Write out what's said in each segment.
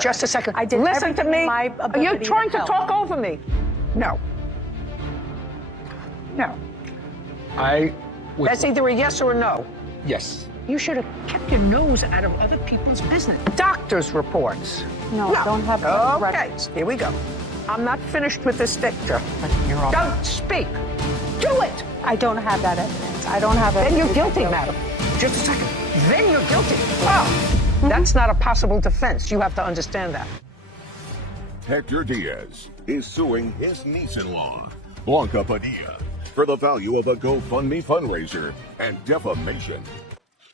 Just a second. I did Listen to me. Are you trying to talk over me? No. No. That's either a yes or a no. Yes. You should have kept your nose out of other people's business. Doctor's reports. No, don't have Okay, here we go. I'm not finished with this picture. Don't speak. Do it. I don't have that evidence. I don't have Then evidence. you're guilty, madam. Just a second. Then you're guilty. Oh, that's not a possible defense. You have to understand that. Hector Diaz is suing his niece-in-law, Blanca Padilla, for the value of a GoFundMe fundraiser and defamation.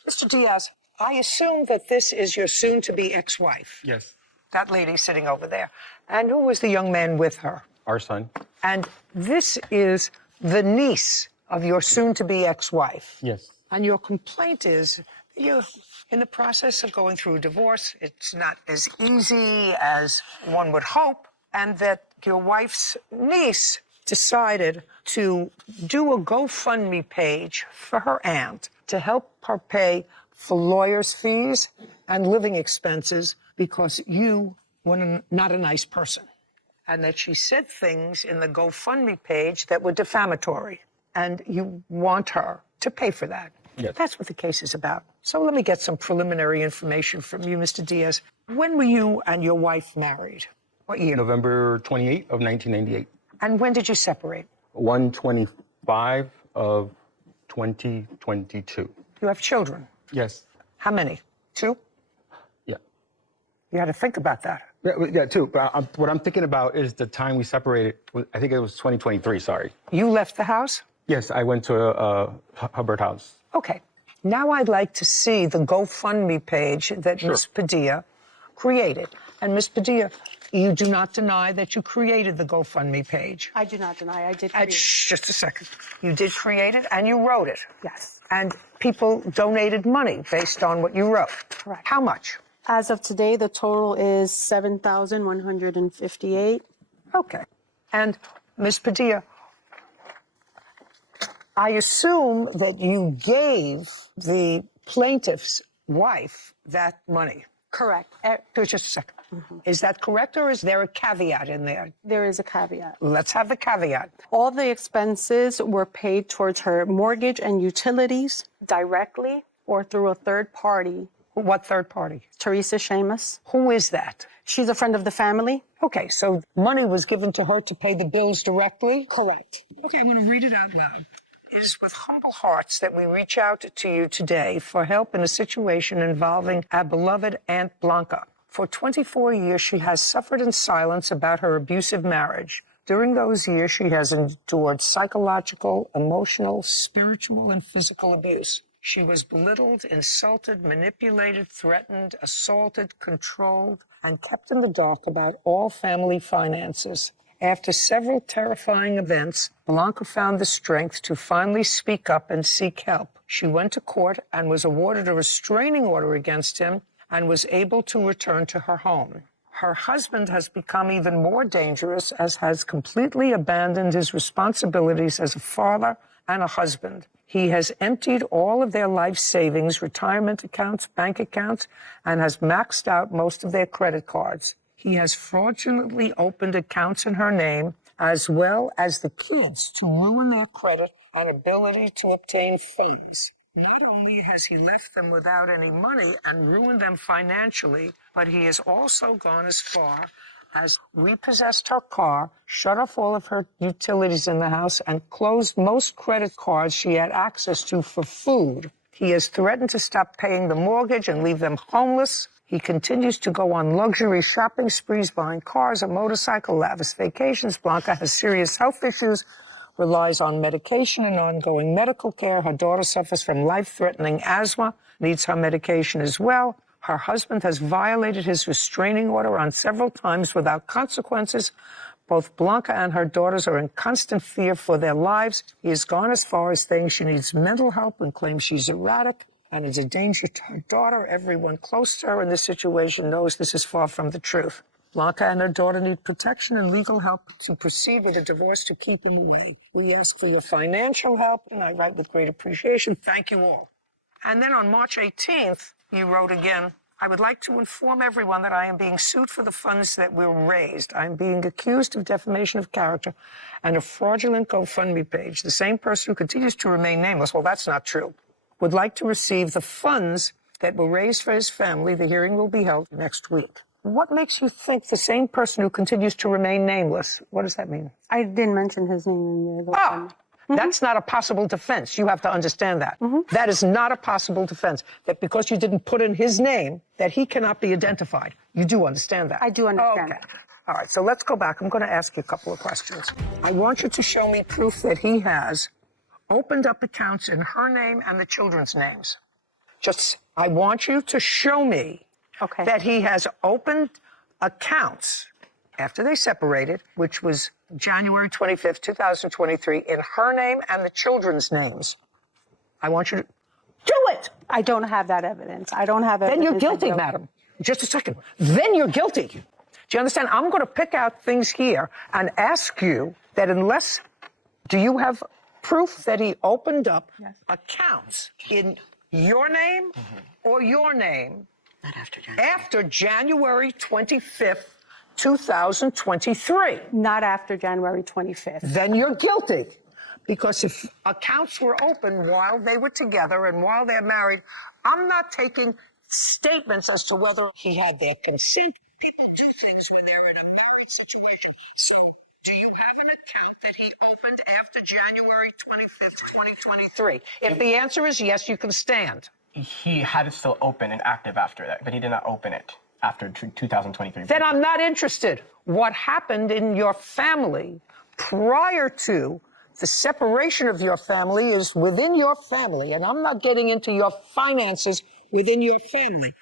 Mr. Diaz, I assume that this is your soon-to-be ex-wife. Yes. That lady sitting over there. And who was the young man with her? Our son. And this is the niece of your soon-to-be ex-wife. Yes. And your complaint is you're in the process of going through a divorce. It's not as easy as one would hope. And that your wife's niece decided to do a GoFundMe page for her aunt to help her pay for lawyers' fees and living expenses because you were not a nice person. And that she said things in the GoFundMe page that were defamatory. And you want her to pay for that. Yes. That's what the case is about. So let me get some preliminary information from you, Mr. Diaz. When were you and your wife married? What year? November 28 of 1998. And when did you separate? 1/25 of 2022. You have children. Yes. How many? 2? Yeah. You had to think about that. Yeah, 2. But what I'm thinking about is the time we separated. I think it was 2023, sorry. You left the house? Yes, I went to a Hubbard house. Okay. Now I'd like to see the GoFundMe page that Sure. Ms. Padilla created. And Ms. Padilla, you do not deny that you created the GoFundMe page. I do not deny. I did. Create. Just a second. You did create it and you wrote it. Yes. And people donated money based on what you wrote. Correct. How much? As of today, the total is $7,158. Okay. And Ms. Padilla, I assume that you gave the plaintiff's wife that money. Correct. Just a second. Is that correct, or is there a caveat in there? There is a caveat. Let's have the caveat. All the expenses were paid towards her mortgage and utilities directly or through a third party. What third party? Teresa Seamus. Who is that? She's a friend of the family. Okay, so money was given to her to pay the bills directly? Correct. Okay, I'm going to read it out loud. It is with humble hearts that we reach out to you today for help in a situation involving our beloved Aunt Blanca. For 24 years, she has suffered in silence about her abusive marriage. During those years, she has endured psychological, emotional, spiritual, and physical abuse. She was belittled, insulted, manipulated, threatened, assaulted, controlled, and kept in the dark about all family finances. After several terrifying events, Blanca found the strength to finally speak up and seek help. She went to court and was awarded a restraining order against him and was able to return to her home. Her husband has become even more dangerous as has completely abandoned his responsibilities as a father and a husband. He has emptied all of their life savings, retirement accounts, bank accounts, and has maxed out most of their credit cards. He has fraudulently opened accounts in her name, as well as the kids, to ruin their credit and ability to obtain funds. Not only has he left them without any money and ruined them financially, but he has also gone as far as repossessed her car, shut off all of her utilities in the house, and closed most credit cards she had access to for food. He has threatened to stop paying the mortgage and leave them homeless. He continues to go on luxury shopping sprees, buying cars, a motorcycle, lavish vacations. Blanca has serious health issues, relies on medication and ongoing medical care. Her daughter suffers from life-threatening asthma, needs her medication as well. Her husband has violated his restraining order on several times without consequences. Both Blanca and her daughters are in constant fear for their lives. He has gone as far as saying she needs mental help and claims she's erratic and is a danger to her daughter. Everyone close to her in this situation knows this is far from the truth. Blanca and her daughter need protection and legal help to proceed with a divorce to keep them away. We ask for your financial help, and I write with great appreciation. Thank you all. And then on March 18th, you wrote again, I would like to inform everyone that I am being sued for the funds that were raised. I am being accused of defamation of character and a fraudulent GoFundMe page. The same person who continues to remain nameless, well, that's not true, would like to receive the funds that were raised for his family. The hearing will be held next week. What makes you think the same person who continues to remain nameless? What does that mean? I didn't mention his name in there. Ah, that's not a possible defense. You have to understand that. That is not a possible defense. That because you didn't put in his name, that he cannot be identified. You do understand that? I do understand. Okay. All right, so let's go back. I'm going to ask you a couple of questions. I want you to show me proof that he has opened up accounts in her name and the children's names. I want you to show me that he has opened accounts after they separated, which was January 25th, 2023, in her name and the children's names. I want you to do it. I don't have that evidence. I don't have evidence. Then you're guilty, madam. Just a second. Then you're guilty. Do you understand? I'm going to pick out things here and ask you that do you have proof that he opened up accounts in your name or your name after January 25th, 2023? Not after January 25th. Then you're guilty. Because if accounts were open while they were together and while they're married, I'm not taking statements as to whether he had their consent. People do things when they're in a married situation. So do you have an account that he opened after January 25th, 2023? If the answer is yes, you can stand. He had it still open and active after that, but he did not open it after 2023. Then I'm not interested. What happened in your family prior to the separation of your family is within your family, and I'm not getting into your finances within your family.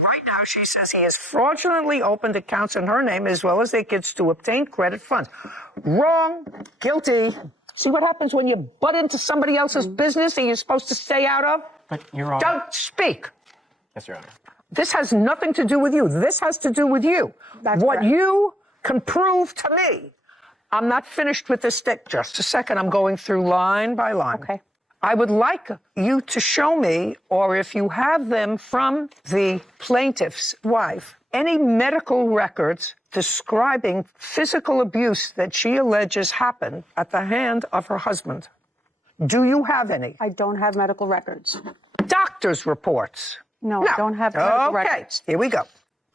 Right now, she says he has fraudulently opened accounts in her name as well as their kids to obtain credit funds. Wrong. Guilty. See what happens when you butt into somebody else's business that you're supposed to stay out of? But Your Honor. Don't speak. Yes, Your Honor. This has nothing to do with you. This has to do with you. That's what correct. you can prove to me. I'm not finished with this stick. Just a second. I'm going through line by line. Okay. I would like you to show me, or if you have them from the plaintiff's wife, any medical records describing physical abuse that she alleges happened at the hand of her husband. Do you have any? I don't have medical records. Doctor's reports? No, I don't have medical records. Okay, here we go.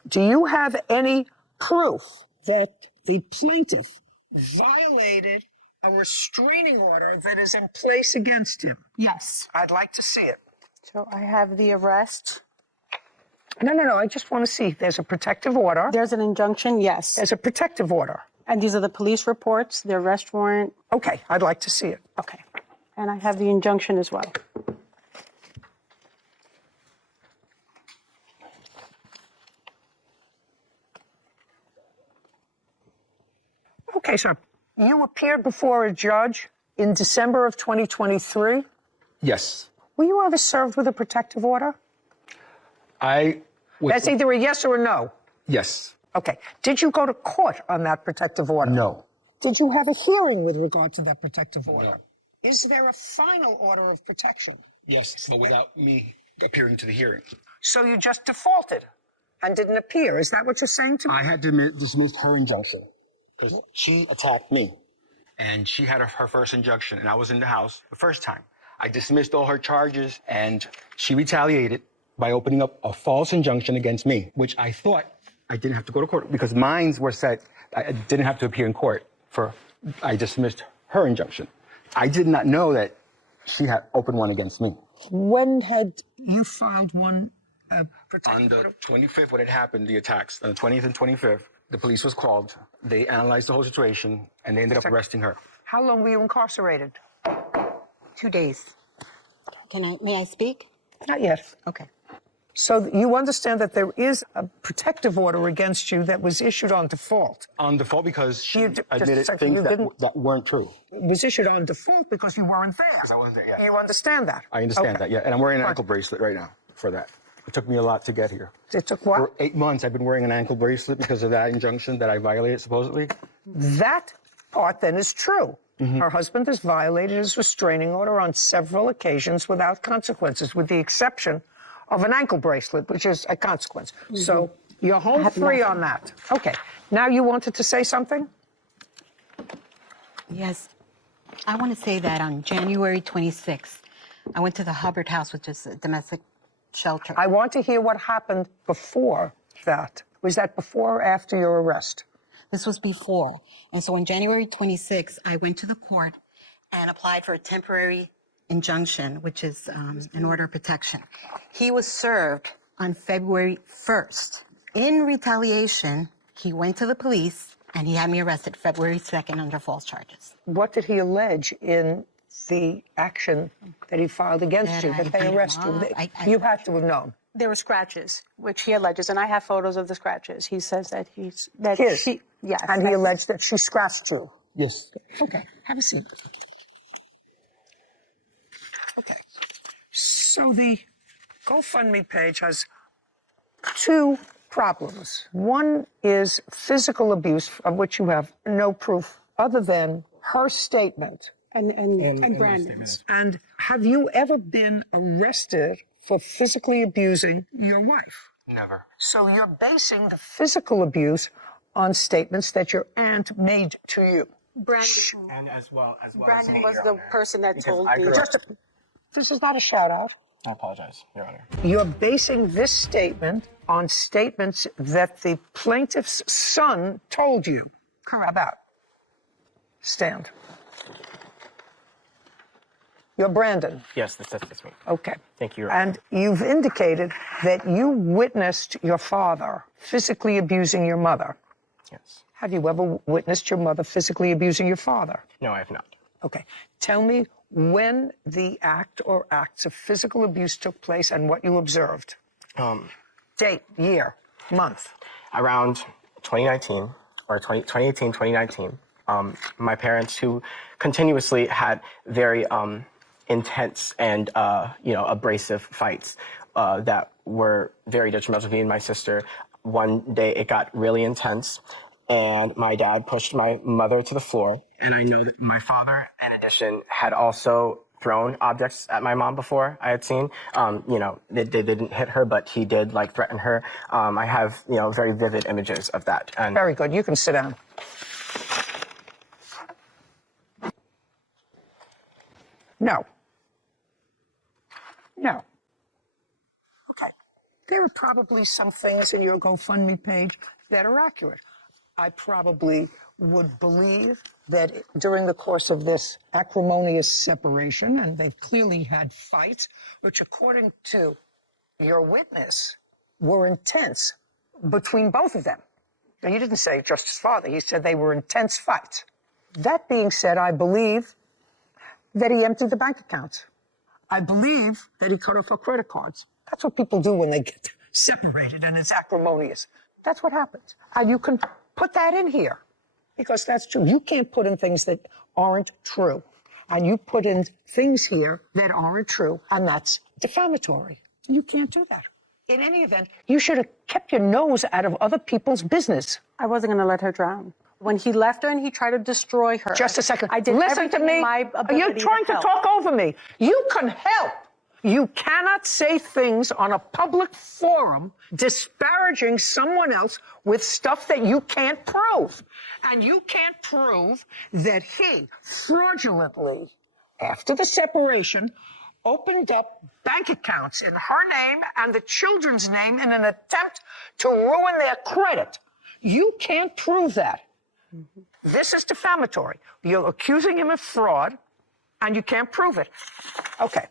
Do you have any proof that the plaintiff violated a restraining order that is in place against him? Yes. I'd like to see it. So I have the arrest. No. I just want to see. There's a protective order. There's an injunction, yes. There's a protective order. And these are the police reports, the arrest warrant. Okay, I'd like to see it. Okay. And I have the injunction as well. Okay, sir. You appeared before a judge in December of 2023. Yes. Were you ever served with a protective order? That's either a yes or a no. Yes. Okay. Did you go to court on that protective order? No. Did you have a hearing with regard to that protective order? No. Is there a final order of protection? Yes, but without me appearing to the hearing. So you just defaulted and didn't appear. Is that what you're saying to me? I had to dismiss her injunction because she attacked me. And she had her first injunction, and I was in the house the first time. I dismissed all her charges, and she retaliated by opening up a false injunction against me, which I thought I didn't have to go to court because mines were set. I didn't have to appear in court I dismissed her injunction. I did not know that she had opened one against me. When had you filed one protective On the order? 25th, when it happened, the attacks, on the 20th and 25th, the police was called. They analyzed the whole situation, and they ended up arresting her. How long were you incarcerated? 2 days. May I speak? Not yet. Okay. So you understand that there is a protective order against you that was issued on default. On default because she Just a admitted second, things you didn't- that weren't true. It was issued on default because you weren't there. Because I wasn't there, yeah. You understand that? I understand Okay. that, yeah. And I'm wearing an Fine. ankle bracelet right now for that. It took me a lot to get here. It took what? For 8 months, I've been wearing an ankle bracelet because of that injunction that I violated, supposedly. That part then is true. Her husband has violated his restraining order on several occasions without consequences, with the exception of an ankle bracelet, which is a consequence. So you're home free on that. Okay. Now you wanted to say something? Yes. I want to say that on January 26th, I went to the Hubbard House, which is a domestic shelter. I want to hear what happened before that. Was that before or after your arrest? This was before. And so on January 26th, I went to the court and applied for a temporary injunction, which is an order of protection. He was served on February 1st. In retaliation, he went to the police and he had me arrested February 2nd under false charges. What did he allege in the action that he filed against you, that they arrested you? You had to have known. There were scratches, which he alleges, and I have photos of the scratches. He says that His. yes. And he alleged that she scratched you. Yes. Okay, have a seat. Okay. So the GoFundMe page has two problems. One is physical abuse, of which you have no proof other than her statement. And Brandon's. And have you ever been arrested for physically abusing your wife? Never. So you're basing the physical abuse on statements that your aunt made to you. Brandon. And as well as Brandon me, was Your the Honor. person that Because told I me. grew up- This is not a shout out. I apologize, Your Honor. You're basing this statement on statements that the plaintiff's son told you. Correct. About. Stand. You're Brandon. Yes, that's me. Okay. Thank you, Your Honor. And you've indicated that you witnessed your father physically abusing your mother. Yes. Have you ever witnessed your mother physically abusing your father? No, I have not. Okay. Tell me when the act or acts of physical abuse took place and what you observed. Date, year, month. Around 2019 or 2018, 2019, my parents, who continuously had very intense and abrasive fights that were very detrimental to me and my sister. One day it got really intense, and my dad pushed my mother to the floor. And I know that my father, in addition, had also thrown objects at my mom before I had seen. They didn't hit her, but he did threaten her. I have, very vivid images of that. And Very good. You can sit down. No. No. Okay. There are probably some things in your GoFundMe page that are accurate. I probably would believe that during the course of this acrimonious separation, and they've clearly had fights, which according to your witness were intense between both of them. Now, you didn't say just his father. You said they were intense fights. That being said, I believe that he emptied the bank accounts. I believe that he cut off her credit cards. That's what people do when they get separated and it's acrimonious. That's what happens. And you can put that in here because that's true. You can't put in things that aren't true. And you put in things here that aren't true, and that's defamatory. You can't do that. In any event, you should have kept your nose out of other people's business. I wasn't going to let her drown. When he left her and he tried to destroy her. Just a second. I did Listen to everything me. in my Are you ability trying to help. talk over me? You can help. You cannot say things on a public forum disparaging someone else with stuff that you can't prove. And you can't prove that he fraudulently, after the separation, opened up bank accounts in her name and the children's name in an attempt to ruin their credit. You can't prove that. This is defamatory. You're accusing him of fraud, and you can't prove it. Okay,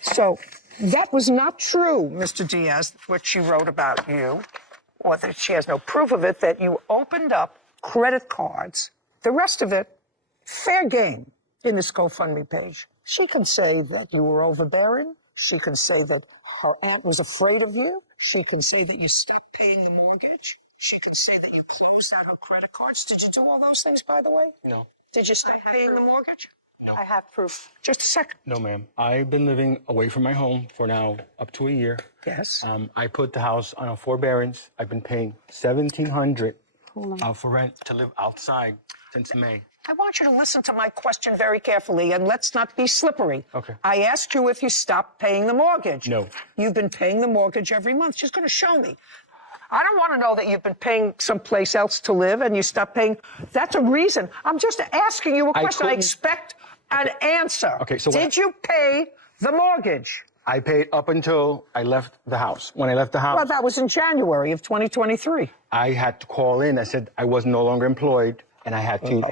so that was not true, Mr. Diaz, what she wrote about you, or that she has no proof of it, that you opened up credit cards. The rest of it, fair game in this GoFundMe page. She can say that you were overbearing. She can say that her aunt was afraid of you. She can say that you stopped paying the mortgage. She could say that you closed out her credit cards. Did you do all those things, by the way? No. Did you stop paying the mortgage? I have proof. Just a second. No, ma'am. I've been living away from my home for now up to a year. Yes. I put the house on a forbearance. I've been paying $1,700 for rent to live outside since May. I want you to listen to my question very carefully, and let's not be slippery. Okay. I asked you if you stopped paying the mortgage. No. You've been paying the mortgage every month. She's going to show me. I don't want to know that you've been paying someplace else to live and you stopped paying. That's a reason. I'm just asking you a question. I expect an answer. Okay, so did you pay the mortgage? I paid up until I left the house. When I left the house, Well, that was in January of 2023. I had to call in. I said I was no longer employed, and I had to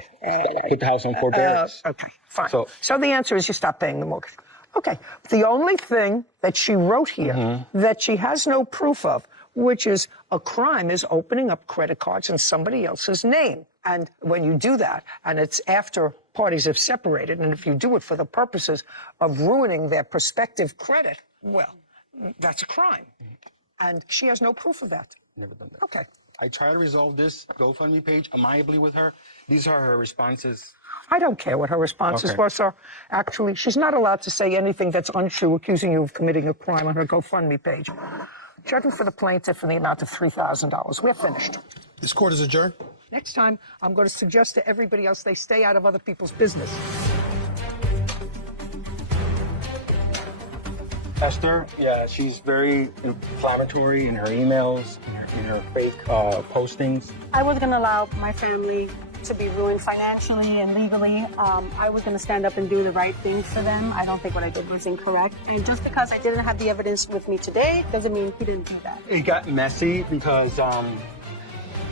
put the house on forbearance. Okay, fine. So- So the answer is you stopped paying the mortgage. Okay. The only thing that she wrote here that she has no proof of, which is a crime, is opening up credit cards in somebody else's name. And when you do that, and it's after parties have separated, and if you do it for the purposes of ruining their prospective credit, well, that's a crime. And she has no proof of that. Never done that. Okay. I tried to resolve this GoFundMe page amicably with her. These are her responses. I don't care what her responses Okay. were, sir. Actually, she's not allowed to say anything that's untrue, accusing you of committing a crime on her GoFundMe page. Judging for the plaintiff in the amount of $3,000. We're finished. This court is adjourned. Next time, I'm going to suggest to everybody else they stay out of other people's business. Esther, yeah, she's very inflammatory in her emails, in her fake postings. I was going to allow my family to be ruined financially and legally. I was going to stand up and do the right thing for them. I don't think what I did was incorrect. And just because I didn't have the evidence with me today doesn't mean he didn't do that. It got messy because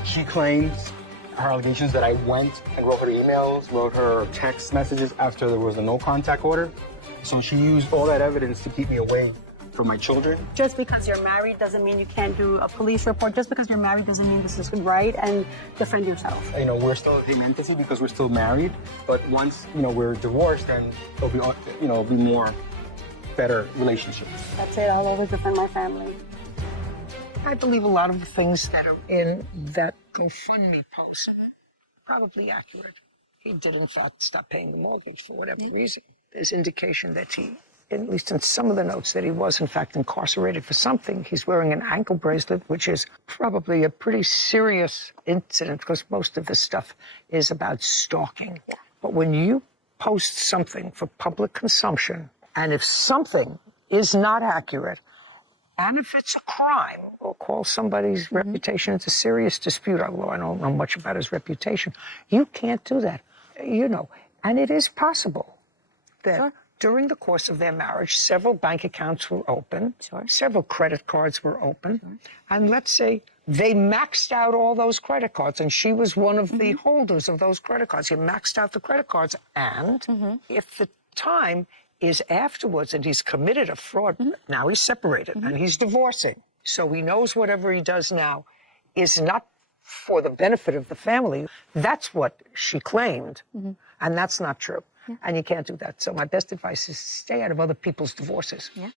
she claims her allegations that I went and wrote her emails, wrote her text messages after there was a no contact order. So she used all that evidence to keep me away from my children. Just because you're married doesn't mean you can't do a police report. Just because you're married doesn't mean this is right, and defend yourself. You know, we're still a human entity because we're still married. But once, you know, we're divorced, then it'll be, you know, be more better relationships. That's it. I'll always defend my family. I believe a lot of the things that are in that GoFundMe post are probably accurate. He did, in fact, stop paying the mortgage for whatever reason. There's indication that he, at least in some of the notes, that he was, in fact, incarcerated for something. He's wearing an ankle bracelet, which is probably a pretty serious incident because most of this stuff is about stalking. But when you post something for public consumption, and if something is not accurate, and if it's a crime, or call somebody's reputation into serious dispute, although I don't know much about his reputation, you can't do that. You know, and it is possible that during the course of their marriage, several bank accounts were open, several credit cards were open, and let's say they maxed out all those credit cards, and she was one of the holders of those credit cards. He maxed out the credit cards, and if the time is afterwards and he's committed a fraud, now he's separated and he's divorcing. So he knows whatever he does now is not for the benefit of the family. That's what she claimed, and that's not true. And you can't do that. So my best advice is stay out of other people's divorces.